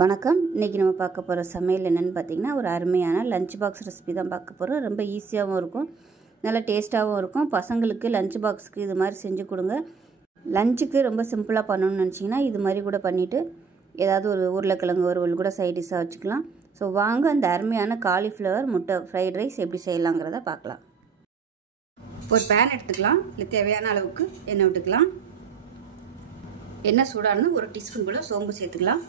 வணக்கம். இன்றைக்கி நம்ம பார்க்க போகிற சமையல் என்னென்னு பார்த்திங்கன்னா, ஒரு அருமையான லஞ்ச் பாக்ஸ் ரெசிபி தான் பார்க்க போகிறோம். ரொம்ப ஈஸியாகவும் இருக்கும், நல்லா டேஸ்ட்டாகவும் இருக்கும். பசங்களுக்கு லஞ்ச் பாக்ஸுக்கு இது மாதிரி செஞ்சு கொடுங்க. லஞ்சுக்கு ரொம்ப சிம்பிளாக பண்ணணும்னு நினச்சிங்கன்னா இது மாதிரி கூட பண்ணிவிட்டு ஏதாவது ஒரு உருளைக்கிழங்கு வறுவல் கூட சைட் டிஷ்ஷாக வச்சுக்கலாம். ஸோ வாங்க அந்த அருமையான காலிஃப்ளவர் முட்டை ஃப்ரைட் ரைஸ் எப்படி செய்யலாங்கிறத பார்க்கலாம். ஒரு பேன் எடுத்துக்கலாம். இல்லை தேவையான அளவுக்கு எண்ணெய் விட்டுக்கலாம். எண்ணெய் சூடானு ஒரு டீஸ்பூன் போல் சோம்பு சேர்த்துக்கலாம்.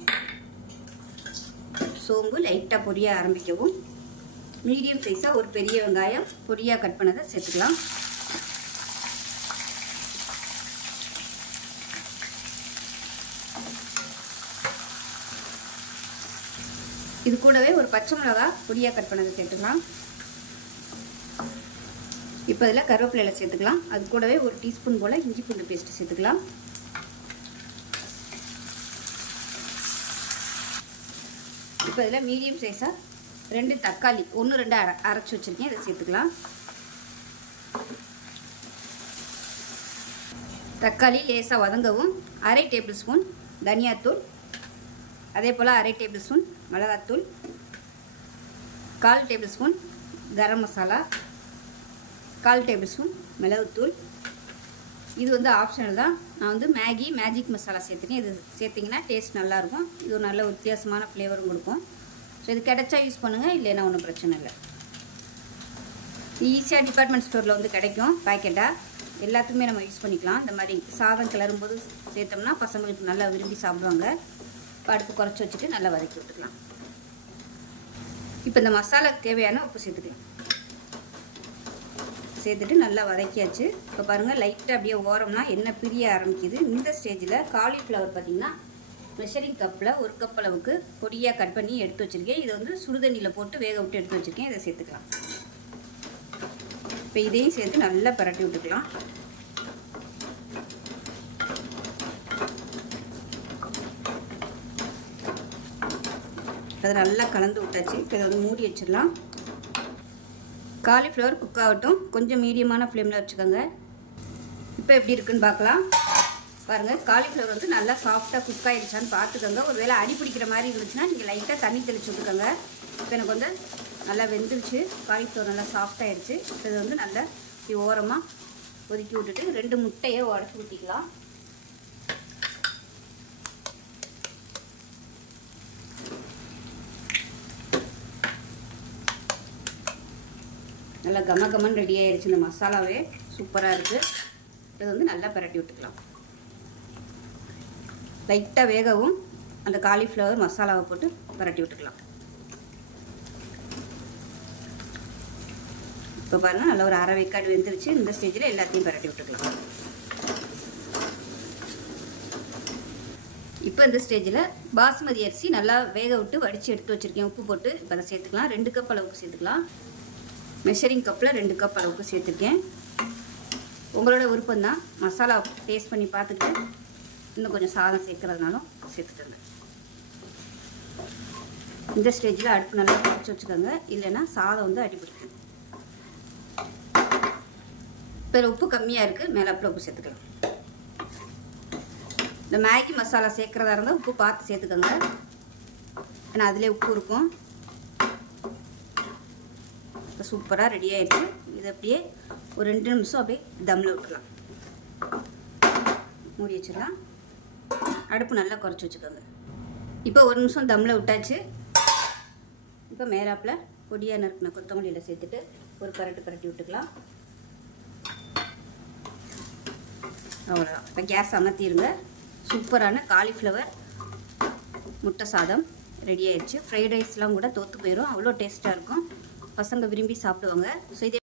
சோம்பு லைட்டாக பொரிய ஆரம்பிக்கவும் மீடியம் சைஸாக ஒரு பெரிய வெங்காயம் பொடியாக கட் பண்ணதை சேர்த்துக்கலாம். இது கூடவே ஒரு பச்சை மிளகாய் பொடியாக கட் பண்ணதை சேர்த்துக்கலாம். இப்போ இதில் கருவேப்பிலை சேர்த்துக்கலாம். அது கூடவே ஒரு டீஸ்பூன் போல் இஞ்சி பூண்டு பேஸ்ட் சேர்த்துக்கலாம். இப்போ இதில் மீடியம் சைஸாக 2 தக்காளி 1-2 அரைச்சி வச்சுருக்கேன், இதை சேர்த்துக்கலாம். தக்காளி லேசாக வதங்கவும் 1/2 டேபிள் ஸ்பூன் தனியாத்தூள், அதே போல் 1/2 டேபிள் ஸ்பூன் மிளகாத்தூள், 1/4 table spoon garam masala, 1/4 table spoon மிளகுத்தூள். இது வந்து ஆப்ஷனல் தான். நான் வந்து மேஜிக் மசாலா சேர்த்துக்கேன். இது சேர்த்திங்கன்னா டேஸ்ட் நல்லாயிருக்கும். இது ஒரு நல்ல வித்தியாசமான ஃப்ளேவரும் கொடுக்கும். ஸோ இது கிடைச்சா யூஸ் பண்ணுங்கள், இல்லைன்னா ஒன்றும் பிரச்சனை இல்லை. ஈஸியாக டிபார்ட்மெண்ட் ஸ்டோரில் வந்து கிடைக்கும் பேக்கெட்டாக. எல்லாத்துக்குமே நம்ம யூஸ் பண்ணிக்கலாம். இந்த மாதிரி சாதம் கிளறும்போது சேர்த்தோம்னா பசங்களுக்கு நல்லா விரும்பி சாப்பிடுவாங்க. அடுப்பு குறைச்சி வச்சுட்டு நல்லா வதக்கி விட்டுக்கலாம். இப்போ இந்த மசாலாவுக்கு தேவையான உப்பு சேர்த்துக்கலாம். சேர்த்துட்டு நல்லா வதக்கியாச்சு. இப்போ பாருங்கள், லைட்டாக அப்படியே ஓரம்னா எண்ணெய் பிரிய ஆரம்பிக்குது. இந்த ஸ்டேஜில் காலிஃப்ளவர் பார்த்திங்கன்னா மெஷரிங் கப்பில் 1 கப் அளவுக்கு பொடியாக கட் பண்ணி எடுத்து வச்சுருக்கேன். இதை வந்து சுடுதண்ணியில் போட்டு வேக விட்டு எடுத்து வச்சுருக்கேன். இதை சேர்த்துக்கலாம். இப்போ இதையும் சேர்த்து நல்லா பரட்டி விட்டுக்கலாம். அதை நல்லா கலந்து விட்டாச்சு. இப்போ இதை வந்து மூடி வச்சிடலாம். காலிஃப்ளவர் குக் ஆகட்டும். கொஞ்சம் மீடியமான ஃப்ளேமில் வச்சுக்கோங்க. இப்போ எப்படி இருக்குன்னு பார்க்கலாம். பாருங்கள், காலிஃப்ளவர் வந்து நல்லா சாஃப்டாக குக் ஆகிடுச்சான்னு பார்த்துக்கோங்க. ஒரு வேளை அடி பிடிக்கிற மாதிரி இருந்துச்சுன்னா நீங்கள் லைட்டாக தண்ணி தெளிச்சு விட்டுக்கோங்க. இப்போ எனக்கு வந்து நல்லா வெந்துருச்சு. காலிஃப்ளவர் நல்லா சாஃப்டாகிடுச்சு. இப்போ இது வந்து நல்லா இப்படி ஓரமாக ஒதுக்கி விட்டுட்டு 2 முட்டையை உடச்சி ஊற்றிக்கலாம். நல்லா கமகமன்னு ரெடி ஆகிடுச்சு. இந்த மசாலாவே சூப்பராக இருக்குது. இது வந்து நல்லா பரட்டி விட்டுக்கலாம். லைட்டாக வேகவும் அந்த காலிஃப்ளவர் மசாலாவை போட்டு பரட்டி விட்டுக்கலாம். இப்போ பாருங்கள், நல்லா ஒரு 1/2 வேக்காடு வெந்துருச்சு. இந்த ஸ்டேஜில் எல்லாத்தையும் பரட்டி விட்டுக்கலாம். இப்போ இந்த ஸ்டேஜில் பாஸ்மதி அரிசி நல்லா வேக விட்டு வடித்து எடுத்து வச்சுருக்கேன். உப்பு போட்டு இப்போ அதை சேர்த்துக்கலாம். 2 கப் அளவுக்கு சேர்த்துக்கலாம். மெஷரிங் கப்பில் 2 கப் அளவுக்கு சேர்த்துருக்கேன். உங்களோட விருப்பம் தான். மசாலா டேஸ்ட் பண்ணி பார்த்துட்டு இன்னும் கொஞ்சம் சாதம் சேர்க்குறதுனாலும் சேர்த்துக்கோங்க. இந்த ஸ்டேஜில் அடுப்பு நல்லா குறைச்சி வச்சுக்கோங்க, இல்லைன்னா சாதம் வந்து அடிபிடிக்கும். இப்போ உப்பு கம்மியாக இருக்குது, மேலாப்பில் உப்பு சேர்த்துக்கலாம். இந்த மேகி மசாலா சேர்க்குறதா இருந்தால் உப்பு பார்த்து சேர்த்துக்கோங்க, ஏன்னா அதிலே உப்பு இருக்கும். இப்போ சூப்பராக ரெடி ஆகிடுச்சு. இது அப்படியே ஒரு 2 நிமிஷம் அப்படியே தம்மில் விட்டுலாம். மூடி வச்சிடலாம். அடுப்பு நல்லா குறைச்சி வச்சுக்கோங்க. இப்போ 1 நிமிஷம் தம்மில் விட்டாச்சு. இப்போ மேலாப்பில் பொடியாக நறுக்கின கொத்தமல்லியில் சேர்த்துட்டு ஒரு பரட்டி விட்டுக்கலாம். அவ்வளோதான். இப்போ கேஸ் அமர்த்திடுங்க. சூப்பரான காலிஃப்ளவர் முட்டை சாதம் ரெடி ஆயிடுச்சு. ஃப்ரைட் ரைஸ்லாம் கூட தோற்று போயிடும், அவ்வளோ டேஸ்ட்டாக இருக்கும். பசங்க விரும்பி சாப்பிடுவாங்க. ஸோ இதே